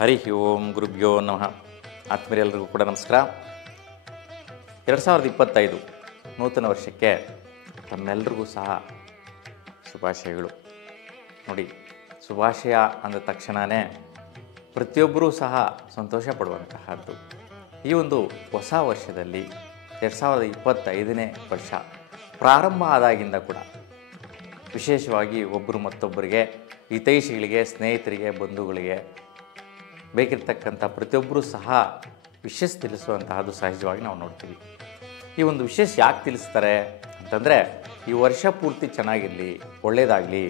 ಹರಿ ಓಂ ಗುರುಭ್ಯೋ ನಮಃ. ಆತ್ಮೀಯರೆಲ್ಲರಿಗೂ ಕೂಡ ನಮಸ್ಕಾರ. 2025 ನೂತನ ವರ್ಷಕ್ಕೆ ತಮ್ಮೆಲ್ಲರಿಗೂ ಸಹ ಶುಭಾಶಯಗಳು. ನೋಡಿ, ಶುಭಾಶಯ ಅಂದ ತಕ್ಷಣವೇ ಪ್ರತಿಯೊಬ್ಬರೂ ಸಹ ಸಂತೋಷ ಪಡುವಂತಹದ್ದು. ಈ ಒಂದು ಹೊಸ ವರ್ಷದಲ್ಲಿ 2025ನೇ ವರ್ಷ ಪ್ರಾರಂಭ ಆದಾಗಿಂದ ಕೂಡ ವಿಶೇಷವಾಗಿ ಒಬ್ಬರು ಮತ್ತೊಬ್ಬರಿಗೆ, ಹಿತೈಷಿಗಳಿಗೆ, ಸ್ನೇಹಿತರಿಗೆ, ಬಂಧುಗಳಿಗೆ ಬೇಕಿರ್ತಕ್ಕಂಥ ಪ್ರತಿಯೊಬ್ಬರೂ ಸಹ ವಿಶೇಷ ತಿಳಿಸುವಂತಹದ್ದು ಸಹಜವಾಗಿ ನಾವು ನೋಡ್ತೀವಿ. ಈ ಒಂದು ವಿಶೇಷ ಯಾಕೆ ತಿಳಿಸ್ತಾರೆ ಅಂತಂದರೆ, ಈ ವರ್ಷ ಪೂರ್ತಿ ಚೆನ್ನಾಗಿರಲಿ, ಒಳ್ಳೆಯದಾಗಲಿ,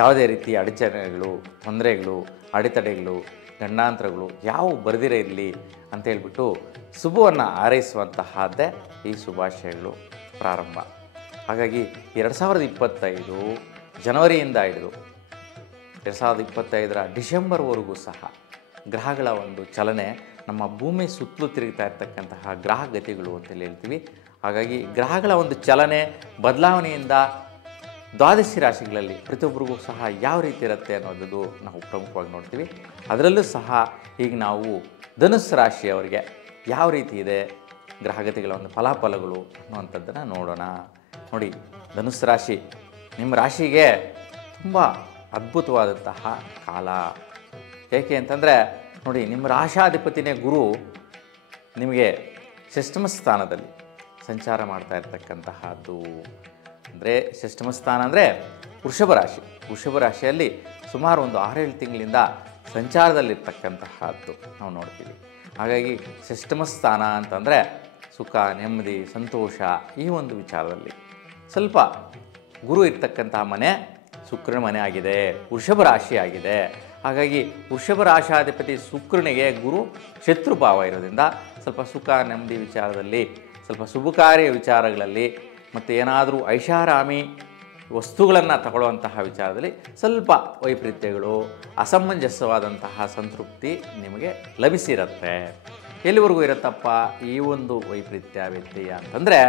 ಯಾವುದೇ ರೀತಿ ಅಡಚಣೆಗಳು, ತೊಂದರೆಗಳು, ಅಡೆತಡೆಗಳು, ಗಂಡಾಂತರಗಳು ಯಾವ ಬರೆದಿರೇ ಇರಲಿ ಅಂತೇಳ್ಬಿಟ್ಟು ಶುಭವನ್ನು ಹಾರೈಸುವಂತಹದ್ದೇ ಈ ಶುಭಾಶಯಗಳು ಪ್ರಾರಂಭ. ಹಾಗಾಗಿ 2025 ಜನವರಿಯಿಂದ ಹಿಡಿದು 2025ರ ಡಿಸೆಂಬರ್ವರೆಗೂ ಸಹ ಗ್ರಹಗಳ ಒಂದು ಚಲನೆ, ನಮ್ಮ ಭೂಮಿ ಸುತ್ತಲೂ ತಿರುಗ್ತಾ ಇರ್ತಕ್ಕಂತಹ ಗ್ರಹ ಗತಿಗಳು ಅಂತೇಳಿ ಹೇಳ್ತೀವಿ. ಹಾಗಾಗಿ ಗ್ರಹಗಳ ಒಂದು ಚಲನೆ ಬದಲಾವಣೆಯಿಂದ ದ್ವಾದಶಿ ರಾಶಿಗಳಲ್ಲಿ ಪ್ರತಿಯೊಬ್ಬರಿಗೂ ಸಹ ಯಾವ ರೀತಿ ಇರುತ್ತೆ ಅನ್ನೋದು ನಾವು ಪ್ರಮುಖವಾಗಿ ನೋಡ್ತೀವಿ. ಅದರಲ್ಲೂ ಸಹ ಈಗ ನಾವು ಧನುಸ್ಸು ರಾಶಿಯವರಿಗೆ ಯಾವ ರೀತಿ ಇದೆ ಗ್ರಹಗತಿಗಳ ಒಂದು ಫಲಾಫಲಗಳು ಅನ್ನುವಂಥದ್ದನ್ನು ನೋಡೋಣ. ನೋಡಿ, ಧನುಸ್ಸು ರಾಶಿ ನಿಮ್ಮ ರಾಶಿಗೆ ತುಂಬ ಅದ್ಭುತವಾದಂತಹ ಕಾಲ. ಏಕೆ ಅಂತಂದರೆ, ನೋಡಿ, ನಿಮ್ಮ ರಾಶಾಧಿಪತಿನೇ ಗುರು ನಿಮಗೆ ಷಷ್ಠಮ ಸ್ಥಾನದಲ್ಲಿ ಸಂಚಾರ ಮಾಡ್ತಾ ಇರ್ತಕ್ಕಂತಹದ್ದು. ಅಂದರೆ ಷಷ್ಠಮ ಸ್ಥಾನ ಅಂದರೆ ವೃಷಭ ರಾಶಿ. ವೃಷಭ ರಾಶಿಯಲ್ಲಿ ಸುಮಾರು ಒಂದು 6-7 ತಿಂಗಳಿಂದ ಸಂಚಾರದಲ್ಲಿರ್ತಕ್ಕಂತಹದ್ದು ನಾವು ನೋಡ್ತೀವಿ. ಹಾಗಾಗಿ ಷಷ್ಠಮ ಸ್ಥಾನ ಅಂತಂದರೆ ಸುಖ, ನೆಮ್ಮದಿ, ಸಂತೋಷ, ಈ ಒಂದು ವಿಚಾರದಲ್ಲಿ ಸ್ವಲ್ಪ ಗುರು ಇರ್ತಕ್ಕಂತಹ ಮನೆ ಶುಕ್ರನ ಮನೆ ಆಗಿದೆ, ವೃಷಭ ರಾಶಿ ಆಗಿದೆ. ಹಾಗಾಗಿ ವೃಷಭ ರಾಶಾಧಿಪತಿ ಶುಕ್ರನಿಗೆ ಗುರು ಶತ್ರುಭಾವ ಇರೋದ್ರಿಂದ ಸ್ವಲ್ಪ ಸುಖ, ನೆಮ್ಮದಿ ವಿಚಾರದಲ್ಲಿ, ಸ್ವಲ್ಪ ಶುಭಕಾರ್ಯ ವಿಚಾರಗಳಲ್ಲಿ, ಮತ್ತು ಏನಾದರೂ ಐಷಾರಾಮಿ ವಸ್ತುಗಳನ್ನು ತಗೊಳ್ಳುವಂತಹ ವಿಚಾರದಲ್ಲಿ ಸ್ವಲ್ಪ ವೈಪರೀತ್ಯಗಳು, ಅಸಮಂಜಸವಾದಂತಹ ಸಂತೃಪ್ತಿ ನಿಮಗೆ ಲಭಿಸಿರುತ್ತೆ. ಎಲ್ಲಿವರೆಗೂ ಇರುತ್ತಪ್ಪ ಈ ಒಂದು ವೈಪರೀತ್ಯ, ವ್ಯತ್ಯಯ ಅಂತಂದರೆ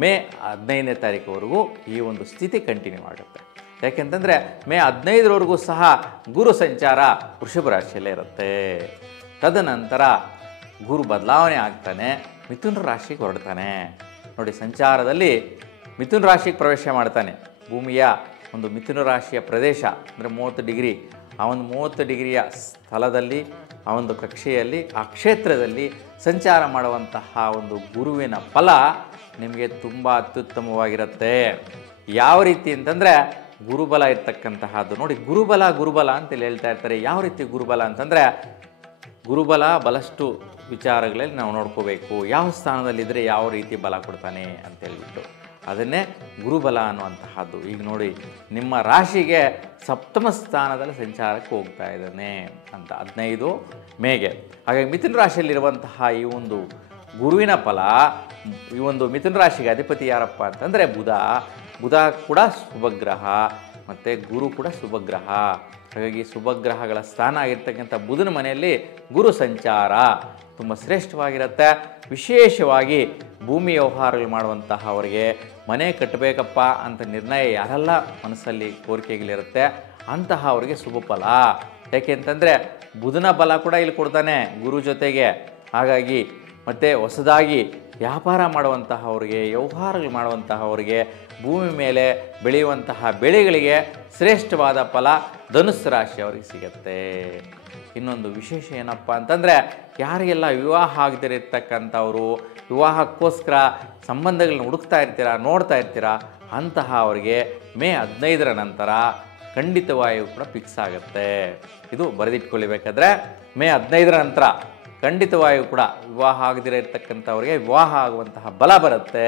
ಮೇ 15ನೇ ತಾರೀಕುವರೆಗೂ ಈ ಒಂದು ಸ್ಥಿತಿ ಕಂಟಿನ್ಯೂ ಆಗುತ್ತೆ. ಯಾಕೆಂತಂದರೆ ಮೇ 15ರವರೆಗೂ ಸಹ ಗುರು ಸಂಚಾರ ವೃಷಭ ರಾಶಿಯಲ್ಲೇ ಇರುತ್ತೆ. ತದನಂತರ ಗುರು ಬದಲಾವಣೆ ಆಗ್ತಾನೆ, ಮಿಥುನ ರಾಶಿಗೆ ಹೊರಡ್ತಾನೆ. ನೋಡಿ, ಸಂಚಾರದಲ್ಲಿ ಮಿಥುನ ರಾಶಿಗೆ ಪ್ರವೇಶ ಮಾಡ್ತಾನೆ. ಭೂಮಿಯ ಒಂದು ಮಿಥುನ ರಾಶಿಯ ಪ್ರದೇಶ ಅಂದರೆ 30 ಡಿಗ್ರಿ, ಆ ಒಂದು 30 ಡಿಗ್ರಿಯ ಸ್ಥಳದಲ್ಲಿ, ಆ ಒಂದು ಕಕ್ಷೆಯಲ್ಲಿ, ಆ ಕ್ಷೇತ್ರದಲ್ಲಿ ಸಂಚಾರ ಮಾಡುವಂತಹ ಒಂದು ಗುರುವಿನ ಫಲ ನಿಮಗೆ ತುಂಬ ಅತ್ಯುತ್ತಮವಾಗಿರುತ್ತೆ. ಯಾವ ರೀತಿ ಅಂತಂದರೆ, ಗುರುಬಲ ಇರ್ತಕ್ಕಂತಹದ್ದು. ನೋಡಿ, ಗುರುಬಲ ಅಂತೇಳಿ ಹೇಳ್ತಾ ಇರ್ತಾರೆ. ಯಾವ ರೀತಿ ಗುರುಬಲ ಅಂತಂದರೆ, ಗುರುಬಲ ಬಲಷ್ಟು ವಿಚಾರಗಳಲ್ಲಿ ನಾವು ನೋಡ್ಕೋಬೇಕು. ಯಾವ ಸ್ಥಾನದಲ್ಲಿದ್ದರೆ ಯಾವ ರೀತಿ ಬಲ ಕೊಡ್ತಾನೆ ಅಂತೇಳ್ಬಿಟ್ಟು ಅದನ್ನೇ ಗುರುಬಲ ಅನ್ನುವಂತಹದ್ದು. ಈಗ ನೋಡಿ, ನಿಮ್ಮ ರಾಶಿಗೆ ಸಪ್ತಮ ಸ್ಥಾನದಲ್ಲಿ ಸಂಚಾರಕ್ಕೆ ಹೋಗ್ತಾ ಇದ್ದಾನೆ ಅಂತ 15 ಮೇಗೆ. ಹಾಗಾಗಿ ಮಿಥುನ ರಾಶಿಯಲ್ಲಿರುವಂತಹ ಈ ಒಂದು ಗುರುವಿನ ಫಲ, ಈ ಒಂದು ಮಿಥುನ ರಾಶಿಗೆ ಅಧಿಪತಿ ಯಾರಪ್ಪ ಅಂತಂದರೆ ಬುಧ ಕೂಡ ಶುಭಗ್ರಹ, ಮತ್ತು ಗುರು ಕೂಡ ಶುಭಗ್ರಹ. ಹಾಗಾಗಿ ಶುಭಗ್ರಹಗಳ ಸ್ಥಾನ ಆಗಿರ್ತಕ್ಕಂಥ ಬುಧನ ಮನೆಯಲ್ಲಿ ಗುರು ಸಂಚಾರ ತುಂಬ ಶ್ರೇಷ್ಠವಾಗಿರುತ್ತೆ. ವಿಶೇಷವಾಗಿ ಭೂಮಿ ವ್ಯವಹಾರಗಳು ಮಾಡುವಂತಹ ಅವರಿಗೆ ಮನೆ ಕಟ್ಟಬೇಕಪ್ಪ ಅಂತ ನಿರ್ಣಯ ಯಾರೆಲ್ಲ ಮನಸ್ಸಲ್ಲಿ ಕೋರಿಕೆಗಳಿರುತ್ತೆ ಅಂತಹ ಅವರಿಗೆ ಶುಭ ಫಲ. ಯಾಕೆಂತಂದರೆ ಬುಧನ ಬಲ ಕೂಡ ಇಲ್ಲಿ ಕೊಡ್ತಾನೆ ಗುರು ಜೊತೆಗೆ. ಹಾಗಾಗಿ ಮತ್ತು ಹೊಸದಾಗಿ ವ್ಯಾಪಾರ ಮಾಡುವಂತಹವರಿಗೆ, ವ್ಯವಹಾರಗಳು ಮಾಡುವಂತಹವರಿಗೆ, ಭೂಮಿ ಮೇಲೆ ಬೆಳೆಯುವಂತಹ ಬೆಳೆಗಳಿಗೆ ಶ್ರೇಷ್ಠವಾದ ಫಲ ಧನುಸ್ಸು ರಾಶಿಯವರಿಗೆ ಸಿಗುತ್ತೆ. ಇನ್ನೊಂದು ವಿಶೇಷ ಏನಪ್ಪ ಅಂತಂದರೆ, ಯಾರಿಗೆಲ್ಲ ವಿವಾಹ ಆಗದಿರತಕ್ಕಂಥವರು, ವಿವಾಹಕ್ಕೋಸ್ಕರ ಸಂಬಂಧಗಳನ್ನ ಹುಡುಕ್ತಾ ಇರ್ತೀರಾ, ನೋಡ್ತಾ ಇರ್ತೀರಾ, ಅಂತಹ ಅವರಿಗೆ ಮೇ 15ರ ನಂತರ ಖಂಡಿತವಾಗಿಯೂ ಕೂಡ ಫಿಕ್ಸ್ ಆಗುತ್ತೆ. ಇದು ಬರೆದಿಟ್ಕೊಳ್ಳಬೇಕಾದ್ರೆ ಮೇ 15ರ ನಂತರ ಖಂಡಿತವಾಗಿಯೂ ಕೂಡ ವಿವಾಹ ಆಗದಿರ ಇರ್ತಕ್ಕಂಥವ್ರಿಗೆ ವಿವಾಹ ಆಗುವಂತಹ ಬಲ ಬರುತ್ತೆ.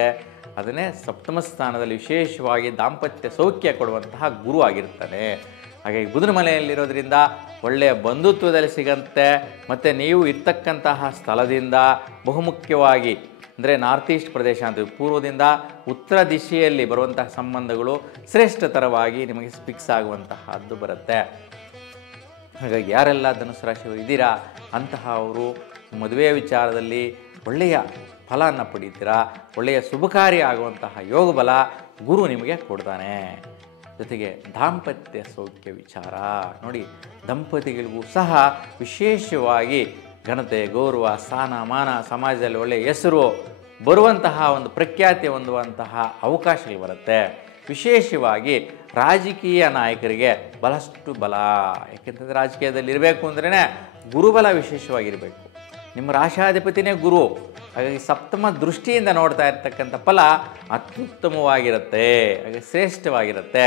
ಅದನ್ನೇ ಸಪ್ತಮ ಸ್ಥಾನದಲ್ಲಿ ವಿಶೇಷವಾಗಿ ದಾಂಪತ್ಯ ಸೌಖ್ಯ ಕೊಡುವಂತಹ ಗುರು ಆಗಿರ್ತಾನೆ. ಹಾಗಾಗಿ ಬುಧನ ಮನೆಯಲ್ಲಿರೋದ್ರಿಂದ ಒಳ್ಳೆಯ ಬಂಧುತ್ವದಲ್ಲಿ ಸಿಗಂತೆ. ಮತ್ತು ನೀವು ಇರ್ತಕ್ಕಂತಹ ಸ್ಥಳದಿಂದ ಬಹುಮುಖ್ಯವಾಗಿ ಅಂದರೆ ನಾರ್ತ್ ಈಸ್ಟ್ ಪ್ರದೇಶ ಅಂತ ಪೂರ್ವದಿಂದ ಉತ್ತರ ದಿಶೆಯಲ್ಲಿ ಬರುವಂತಹ ಸಂಬಂಧಗಳು ಶ್ರೇಷ್ಠತರವಾಗಿ ನಿಮಗೆ ಫಿಕ್ಸ್ ಆಗುವಂತಹದ್ದು ಬರುತ್ತೆ. ಹಾಗಾಗಿ ಯಾರೆಲ್ಲ ಧನುಸ್ಸು ರಾಶಿಯವರು ಇದ್ದೀರಾ ಅಂತಹ ಅವರು ಮದುವೆಯ ವಿಚಾರದಲ್ಲಿ ಒಳ್ಳೆಯ ಫಲವನ್ನು ಪಡೀತೀರಾ. ಒಳ್ಳೆಯ ಶುಭಕಾರ್ಯ ಆಗುವಂತಹ ಯೋಗ ಬಲ ಗುರು ನಿಮಗೆ ಕೊಡ್ತಾನೆ. ಜೊತೆಗೆ ದಾಂಪತ್ಯ ಸೌಖ್ಯ ವಿಚಾರ ನೋಡಿ, ದಂಪತಿಗಳಿಗೂ ಸಹ ವಿಶೇಷವಾಗಿ ಘನತೆ, ಗೌರವ, ಸ್ಥಾನ, ಮಾನ, ಸಮಾಜದಲ್ಲಿ ಒಳ್ಳೆಯ ಹೆಸರು ಬರುವಂತಹ ಒಂದು ಪ್ರಖ್ಯಾತಿ ಹೊಂದುವಂತಹ ಅವಕಾಶಗಳು ಬರುತ್ತೆ. ವಿಶೇಷವಾಗಿ ರಾಜಕೀಯ ನಾಯಕರಿಗೆ ಬಹಳಷ್ಟು ಬಲ. ಯಾಕೆಂತಂದರೆ ರಾಜಕೀಯದಲ್ಲಿ ಇರಬೇಕು ಅಂದ್ರೇ ಗುರುಬಲ ವಿಶೇಷವಾಗಿರಬೇಕು. ನಿಮ್ಮ ರಾಶಾಧಿಪತಿನೇ ಗುರು, ಹಾಗಾಗಿ ಸಪ್ತಮ ದೃಷ್ಟಿಯಿಂದ ನೋಡ್ತಾ ಇರ್ತಕ್ಕಂಥ ಫಲ ಅತ್ಯುತ್ತಮವಾಗಿರುತ್ತೆ, ಹಾಗೆ ಶ್ರೇಷ್ಠವಾಗಿರುತ್ತೆ.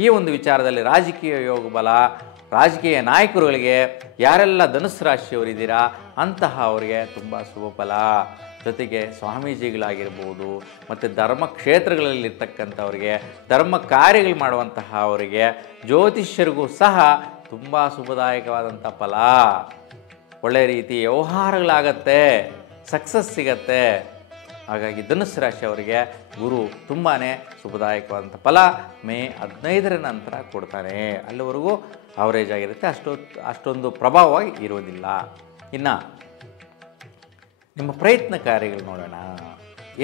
ಈ ಒಂದು ವಿಚಾರದಲ್ಲಿ ರಾಜಕೀಯ ಯೋಗ ಬಲ, ರಾಜಕೀಯ ನಾಯಕರುಗಳಿಗೆ ಯಾರೆಲ್ಲ ಧನುಸ್ಸು ರಾಶಿಯವರಿದ್ದೀರಾ ಅಂತಹ ಅವರಿಗೆ ತುಂಬ ಶುಭ ಫಲ. ಜೊತೆಗೆ ಸ್ವಾಮೀಜಿಗಳಾಗಿರ್ಬೋದು ಮತ್ತು ಧರ್ಮ ಕ್ಷೇತ್ರಗಳಲ್ಲಿರ್ತಕ್ಕಂಥವ್ರಿಗೆ, ಧರ್ಮ ಕಾರ್ಯಗಳು ಮಾಡುವಂತಹ ಅವರಿಗೆ, ಜ್ಯೋತಿಷ್ಯರಿಗೂ ಸಹ ತುಂಬ ಶುಭದಾಯಕವಾದಂಥ ಫಲ. ಒಳ್ಳೆಯ ರೀತಿ ವ್ಯವಹಾರಗಳಾಗತ್ತೆ, ಸಕ್ಸಸ್ ಸಿಗತ್ತೆ. ಹಾಗಾಗಿ ಧನುಸ್ಸು ರಾಶಿಯವರಿಗೆ ಗುರು ತುಂಬಾ ಶುಭದಾಯಕವಾದಂಥ ಫಲ ಮೇ 15ರ ನಂತರ ಕೊಡ್ತಾನೆ. ಅಲ್ಲಿವರೆಗೂ ಅವರೇಜ್ ಆಗಿರುತ್ತೆ, ಅಷ್ಟೊಂದು ಪ್ರಭಾವವಾಗಿ ಇರೋದಿಲ್ಲ. ಇನ್ನು ನಿಮ್ಮ ಪ್ರಯತ್ನ ಕಾರ್ಯಗಳು ನೋಡೋಣ.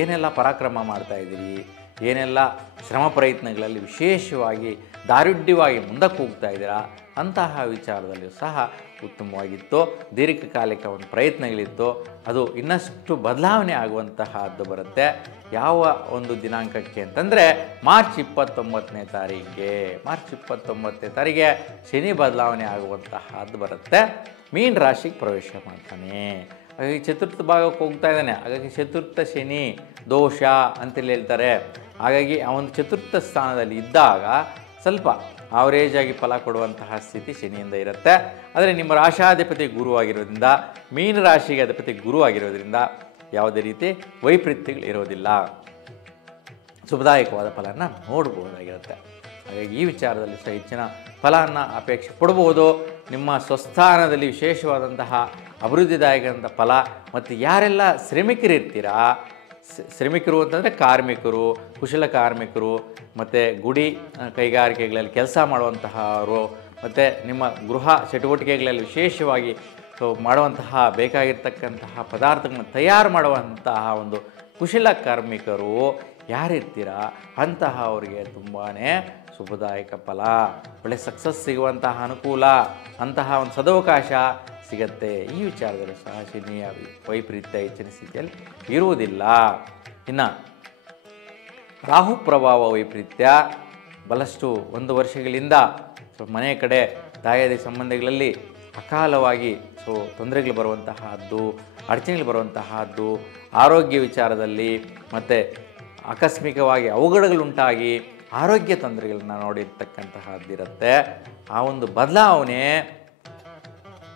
ಏನೆಲ್ಲ ಪರಾಕ್ರಮ ಮಾಡ್ತಾಯಿದ್ದೀರಿ, ಏನೆಲ್ಲ ಶ್ರಮ ಪ್ರಯತ್ನಗಳಲ್ಲಿ ವಿಶೇಷವಾಗಿ ದಾರುಢ್ಯವಾಗಿ ಮುಂದಕ್ಕೆ ಹೋಗ್ತಾ ಇದ್ದೀರಾ ಅಂತಹ ವಿಚಾರದಲ್ಲಿಯೂ ಸಹ ಉತ್ತಮವಾಗಿತ್ತು. ದೀರ್ಘಕಾಲಿಕ ಒಂದು ಪ್ರಯತ್ನಗಳಿತ್ತು, ಅದು ಇನ್ನಷ್ಟು ಬದಲಾವಣೆ ಆಗುವಂತಹದ್ದು ಬರುತ್ತೆ. ಯಾವ ಒಂದು ದಿನಾಂಕಕ್ಕೆ ಅಂತಂದರೆ ಮಾರ್ಚ್ 29ನೇ ತಾರೀಕಿಗೆ. ಮಾರ್ಚ್ 29ನೇ ತಾರೀಕಿಗೆ ಶನಿ ಬದಲಾವಣೆ ಆಗುವಂತಹದ್ದು ಬರುತ್ತೆ. ಮೀನ ರಾಶಿಗೆ ಪ್ರವೇಶ ಮಾಡ್ತಾನೆ. ಹಾಗಾಗಿ ಚತುರ್ಥ ಭಾಗಕ್ಕೆ ಹೋಗ್ತಾ ಇದ್ದಾನೆ. ಹಾಗಾಗಿ ಚತುರ್ಥ ಶನಿ ದೋಷ ಅಂತೇಳಿ ಹೇಳ್ತಾರೆ. ಹಾಗಾಗಿ ಆ ಒಂದು ಚತುರ್ಥ ಸ್ಥಾನದಲ್ಲಿ ಇದ್ದಾಗ ಸ್ವಲ್ಪ ಆವರೇಜ್ ಆಗಿ ಫಲ ಕೊಡುವಂತಹ ಸ್ಥಿತಿ ಶನಿಯಿಂದ ಇರುತ್ತೆ. ಆದರೆ ನಿಮ್ಮ ರಾಶಾಧಿಪತಿ ಗುರು ಆಗಿರೋದ್ರಿಂದ, ಮೀನ ರಾಶಿಗೆ ಅಧಿಪತಿ ಗುರು ಆಗಿರೋದ್ರಿಂದ ಯಾವುದೇ ರೀತಿ ವೈಪರೀತ್ಯಗಳು ಇರೋದಿಲ್ಲ, ಶುಭದಾಯಕವಾದ ಫಲನ ನೋಡ್ಬೋದಾಗಿರುತ್ತೆ. ಹಾಗಾಗಿ ಈ ವಿಚಾರದಲ್ಲಿ ಸಹ ಹೆಚ್ಚಿನ ಫಲವನ್ನು ಅಪೇಕ್ಷೆ ಪಡ್ಬೋದು. ನಿಮ್ಮ ಸ್ವಸ್ಥಾನದಲ್ಲಿ ವಿಶೇಷವಾದಂತಹ ಅಭಿವೃದ್ಧಿದಾಯಕವಾದಂಥ ಫಲ. ಮತ್ತು ಯಾರೆಲ್ಲ ಶ್ರಮಿಕರಿರ್ತೀರಾ, ಶ್ರಮಿಕರು ಅಂತಂದರೆ ಕಾರ್ಮಿಕರು, ಕುಶಲ ಕಾರ್ಮಿಕರು, ಮತ್ತು ಗುಡಿ ಕೈಗಾರಿಕೆಗಳಲ್ಲಿ ಕೆಲಸ ಮಾಡುವಂತಹವರು, ಮತ್ತು ನಿಮ್ಮ ಗೃಹ ಚಟುವಟಿಕೆಗಳಲ್ಲಿ ವಿಶೇಷವಾಗಿ ಮಾಡುವಂತಹ ಬೇಕಾಗಿರ್ತಕ್ಕಂತಹ ಪದಾರ್ಥಗಳನ್ನು ತಯಾರು ಮಾಡುವಂತಹ ಒಂದು ಕುಶಲ ಕಾರ್ಮಿಕರು ಯಾರಿರ್ತೀರಾ ಅಂತಹ ಅವರಿಗೆ ತುಂಬಾ ಶುಭದಾಯಕ ಫಲ, ಒಳ್ಳೆ ಸಕ್ಸಸ್ ಸಿಗುವಂತಹ ಅನುಕೂಲ, ಅಂತಹ ಒಂದು ಸದವಕಾಶ ಸಿಗತ್ತೆ. ಈ ವಿಚಾರದಲ್ಲಿ ಸಹ ಶನಿಯ ವೈಪರೀತ್ಯ ಹೆಚ್ಚಿನ ಸ್ಥಿತಿಯಲ್ಲಿ ಇರುವುದಿಲ್ಲ. ಇನ್ನು ರಾಹು ಪ್ರಭಾವ ವೈಪರೀತ್ಯ ಬಹಳಷ್ಟು 1 ವರ್ಷಗಳಿಂದ ಮನೆ ಕಡೆ ದಾಯಾದಿ ಸಂಬಂಧಗಳಲ್ಲಿ ಅಕಾಲವಾಗಿ ತೊಂದರೆಗಳು ಬರುವಂತಹದ್ದು, ಅಡಚಣೆಗಳು ಬರುವಂತಹದ್ದು, ಆರೋಗ್ಯ ವಿಚಾರದಲ್ಲಿ ಮತ್ತು ಆಕಸ್ಮಿಕವಾಗಿ ಅವಘಡಗಳುಂಟಾಗಿ ಆರೋಗ್ಯ ತೊಂದರೆಗಳನ್ನ ನೋಡಿರ್ತಕ್ಕಂತಹದ್ದಿರುತ್ತೆ. ಆ ಒಂದು ಬದಲಾವಣೆ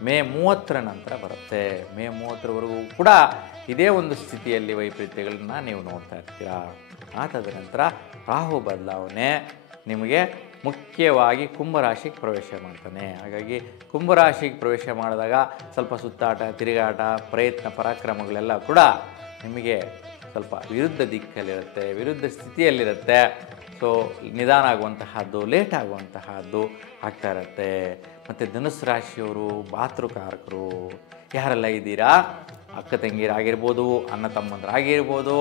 ಮೇ 30ರ ನಂತರ ಬರುತ್ತೆ. ಮೇ 30ರವರೆಗೂ ಕೂಡ ಇದೇ ಒಂದು ಸ್ಥಿತಿಯಲ್ಲಿ ವೈಪರೀತ್ಯಗಳನ್ನ ನೀವು ನೋಡ್ತಾ ಇರ್ತೀರಾ. ಆ ತದನಂತರ ರಾಹು ಬದಲಾವಣೆ ನಿಮಗೆ ಮುಖ್ಯವಾಗಿ ಕುಂಭರಾಶಿಗೆ ಪ್ರವೇಶ ಮಾಡ್ತಾನೆ. ಹಾಗಾಗಿ ಕುಂಭರಾಶಿಗೆ ಪ್ರವೇಶ ಮಾಡಿದಾಗ ಸ್ವಲ್ಪ ಸುತ್ತಾಟ, ತಿರುಗಾಟ, ಪ್ರಯತ್ನ, ಪರಾಕ್ರಮಗಳೆಲ್ಲ ಕೂಡ ನಿಮಗೆ ಸ್ವಲ್ಪ ವಿರುದ್ಧ ದಿಕ್ಕಲ್ಲಿರುತ್ತೆ, ವಿರುದ್ಧ ಸ್ಥಿತಿಯಲ್ಲಿರುತ್ತೆ. ನಿಧಾನ ಆಗುವಂತಹದ್ದು, ಲೇಟ್ ಆಗುವಂತಹದ್ದು ಆಗ್ತಾ ಇರುತ್ತೆ. ಮತ್ತು ಧನುಸ್ಸು ರಾಶಿಯವರು ಭಾತೃಕಾರಕರು ಯಾರೆಲ್ಲ ಇದ್ದೀರಾ, ಅಕ್ಕ ತಂಗಿರಾಗಿರ್ಬೋದು, ಅಣ್ಣ ತಮ್ಮಂದರಾಗಿರ್ಬೋದು,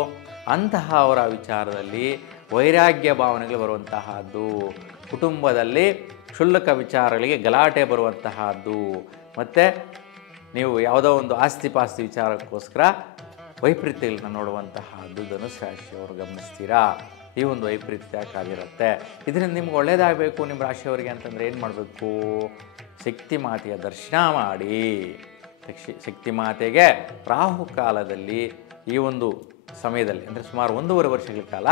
ಅಂತಹ ಅವರ ವಿಚಾರದಲ್ಲಿ ವೈರಾಗ್ಯ ಭಾವನೆಗಳು ಬರುವಂತಹದ್ದು, ಕುಟುಂಬದಲ್ಲಿ ಕ್ಷುಲ್ಲಕ ವಿಚಾರಗಳಿಗೆ ಗಲಾಟೆ ಬರುವಂತಹದ್ದು, ಮತ್ತು ನೀವು ಯಾವುದೋ ಒಂದು ಆಸ್ತಿ ಪಾಸ್ತಿ ವಿಚಾರಕ್ಕೋಸ್ಕರ ವೈಪರೀತ್ಯಗಳನ್ನ ನೋಡುವಂತಹದ್ದು ಧನುಸ್ಸು ರಾಶಿಯವರು ಗಮನಿಸ್ತೀರಾ. ಈ ಒಂದು ವೈಪರೀತ್ಯ ಕಾದಿರುತ್ತೆ. ಇದರಿಂದ ನಿಮ್ಗೆ ಒಳ್ಳೆಯದಾಗಬೇಕು ನಿಮ್ಮ ರಾಶಿಯವರಿಗೆ ಅಂತಂದರೆ ಏನು ಮಾಡಬೇಕು? ಶಕ್ತಿ ಮಾತೆಯ ದರ್ಶನ ಮಾಡಿ. ಶಕ್ತಿ ಮಾತೆಗೆ ರಾಹು ಕಾಲದಲ್ಲಿ ಈ ಒಂದು ಸಮಯದಲ್ಲಿ ಅಂದರೆ ಸುಮಾರು 1.5 ವರ್ಷಗಳ ಕಾಲ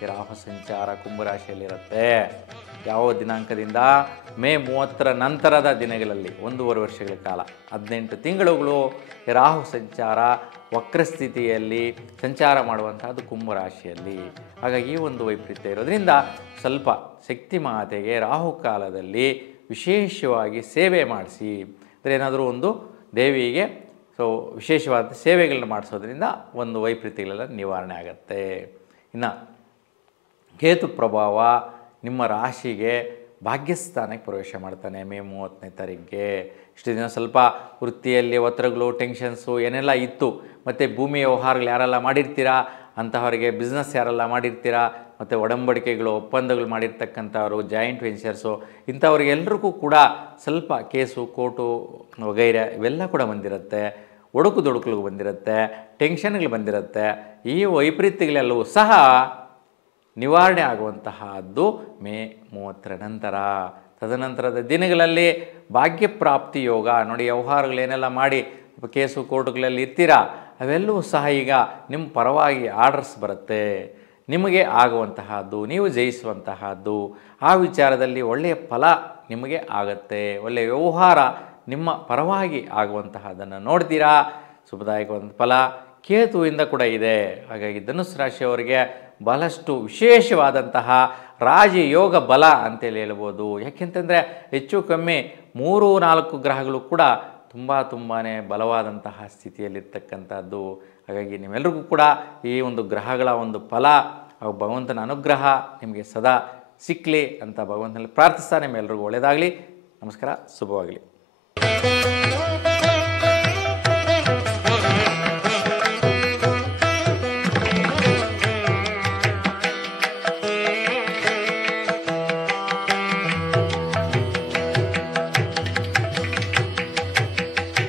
ಈ ರಾಹು ಸಂಚಾರ ಕುಂಭರಾಶಿಯಲ್ಲಿರುತ್ತೆ. ಯಾವ ದಿನಾಂಕದಿಂದ ಮೇ 30ರ ನಂತರದ ದಿನಗಳಲ್ಲಿ 1.5 ವರ್ಷಗಳ ಕಾಲ 18 ತಿಂಗಳುಗಳು ರಾಹು ಸಂಚಾರ ವಕ್ರಸ್ಥಿತಿಯಲ್ಲಿ ಸಂಚಾರ ಮಾಡುವಂತಹದ್ದು ಕುಂಭರಾಶಿಯಲ್ಲಿ. ಹಾಗಾಗಿ ಈ ಒಂದು ವೈಪರೀತ್ಯ ಇರೋದ್ರಿಂದ ಸ್ವಲ್ಪ ಶಕ್ತಿ ಮಾತೆಗೆ ರಾಹು ಕಾಲದಲ್ಲಿ ವಿಶೇಷವಾಗಿ ಸೇವೆ ಮಾಡಿಸಿ. ಅಂದರೆ ಏನಾದರೂ ಒಂದು ದೇವಿಗೆ ವಿಶೇಷವಾದ ಸೇವೆಗಳನ್ನ ಮಾಡಿಸೋದ್ರಿಂದ ಒಂದು ವೈಪರೀತ್ಯಗಳೆಲ್ಲ ನಿವಾರಣೆ ಆಗುತ್ತೆ. ಇನ್ನು ಕೇತು ಪ್ರಭಾವ ನಿಮ್ಮ ರಾಶಿಗೆ ಭಾಗ್ಯಸ್ಥಾನಕ್ಕೆ ಪ್ರವೇಶ ಮಾಡ್ತಾನೆ ಮೇ 30ನೇ ತಾರೀಕಿಗೆ. ಇಷ್ಟು ದಿನ ಸ್ವಲ್ಪ ವೃತ್ತಿಯಲ್ಲಿ ಒತ್ತಡಗಳು, ಟೆನ್ಷನ್ಸು ಏನೆಲ್ಲ ಇತ್ತು, ಮತ್ತು ಭೂಮಿ ವ್ಯವಹಾರಗಳು ಯಾರೆಲ್ಲ ಮಾಡಿರ್ತೀರಾ ಅಂತಹವರಿಗೆ, ಬಿಸ್ನೆಸ್ ಯಾರೆಲ್ಲ ಮಾಡಿರ್ತೀರಾ, ಮತ್ತು ಒಡಂಬಡಿಕೆಗಳು ಒಪ್ಪಂದಗಳು ಮಾಡಿರ್ತಕ್ಕಂಥವ್ರು, ಜಾಯಿಂಟ್ ವೆಂಚರ್ಸು, ಇಂಥವ್ರಿಗೆಲ್ರಿಗೂ ಕೂಡ ಸ್ವಲ್ಪ ಕೇಸು ಕೋರ್ಟು ವಗೈರೆ ಇವೆಲ್ಲ ಕೂಡ ಬಂದಿರುತ್ತೆ. ಒಡುಕು ಬಂದಿರುತ್ತೆ, ಟೆನ್ಷನ್ಗಳು ಬಂದಿರುತ್ತೆ. ಈ ವೈಪರೀತ್ಯಗಳೆಲ್ಲವೂ ಸಹ ನಿವಾರಣೆ ಆಗುವಂತಹದ್ದು ಮೇ 30ರ ನಂತರ. ತದನಂತರದ ದಿನಗಳಲ್ಲಿ ಭಾಗ್ಯಪ್ರಾಪ್ತಿ ಯೋಗ ನೋಡಿ, ವ್ಯವಹಾರಗಳೇನೆಲ್ಲ ಮಾಡಿ ಕೇಸು ಕೋರ್ಟುಗಳಲ್ಲಿ ಇರ್ತೀರಾ ಅವೆಲ್ಲವೂ ಸಹ ಈಗ ನಿಮ್ಮ ಪರವಾಗಿ ಆರ್ಡರ್ಸ್ ಬರುತ್ತೆ, ನಿಮಗೆ ಆಗುವಂತಹದ್ದು, ನೀವು ಜಯಿಸುವಂತಹದ್ದು, ಆ ವಿಚಾರದಲ್ಲಿ ಒಳ್ಳೆಯ ಫಲ ನಿಮಗೆ ಆಗುತ್ತೆ, ಒಳ್ಳೆಯ ವ್ಯವಹಾರ ನಿಮ್ಮ ಪರವಾಗಿ ಆಗುವಂತಹದ್ದನ್ನು ನೋಡ್ತೀರಾ. ಶುಭದಾಯಕವಾದ ಫಲ ಕೇತುವಿಂದ ಕೂಡ ಇದೆ. ಹಾಗಾಗಿ ಧನುಸ್ಸು ರಾಶಿಯವರಿಗೆ ಬಹಳಷ್ಟು ವಿಶೇಷವಾದಂತಹ ರಾಜಯೋಗ ಬಲ ಅಂತೇಳಿ ಹೇಳ್ಬೋದು. ಯಾಕೆಂತಂದರೆ ಹೆಚ್ಚು ಕಮ್ಮಿ 3-4 ಗ್ರಹಗಳು ಕೂಡ ತುಂಬಾ ಬಲವಾದಂತಹ ಸ್ಥಿತಿಯಲ್ಲಿರ್ತಕ್ಕಂಥದ್ದು. ಹಾಗಾಗಿ ನಿಮ್ಮೆಲ್ಲರಿಗೂ ಕೂಡ ಈ ಒಂದು ಗ್ರಹಗಳ ಒಂದು ಫಲ ಭಗವಂತನ ಅನುಗ್ರಹ ನಿಮಗೆ ಸದಾ ಸಿಕ್ಕಲಿ ಅಂತ ಭಗವಂತನಲ್ಲಿ ಪ್ರಾರ್ಥಿಸ್ತಾ ನಿಮ್ಮೆಲ್ಲರಿಗೂ ಒಳ್ಳೆಯದಾಗಲಿ. ನಮಸ್ಕಾರ, ಶುಭವಾಗಲಿ.